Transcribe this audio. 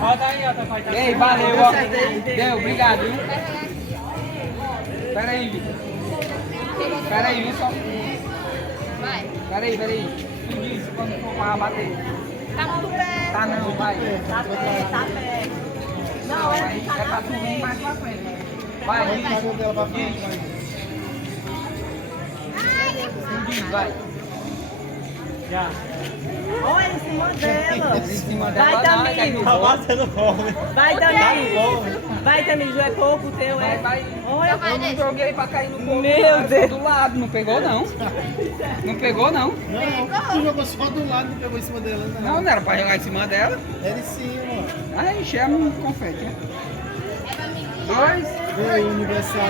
Roda aí, ó, tá pai. Ei, valeu, ó. Deu, obrigado, viu? Pera aí, Vitor. Pera aí, viu, só. Vai. Pera aí. Tu disse quando for pra bater. Tá muito perto. Tá não, vai. Tá perto. Não, aí é pra tu vir mais pra frente. Vai, Diz, vai. Já. Olha em cima dela. Em cima dela, Vai, não, Tamir. cai no Tá bolo. batendo fome. Vai, Tamir. Vai, Tamir. É pouco o teu, é? Vai. Olha. Eu não joguei pra cair no bolo. Meu não, Deus. do lado, não pegou não. Não pegou não. Não, tu jogou só do lado e não pegou em cima dela, Não, não era pra jogar em cima dela. Era em cima. Aí enchemos um confete, né? 2. Veio o aniversário.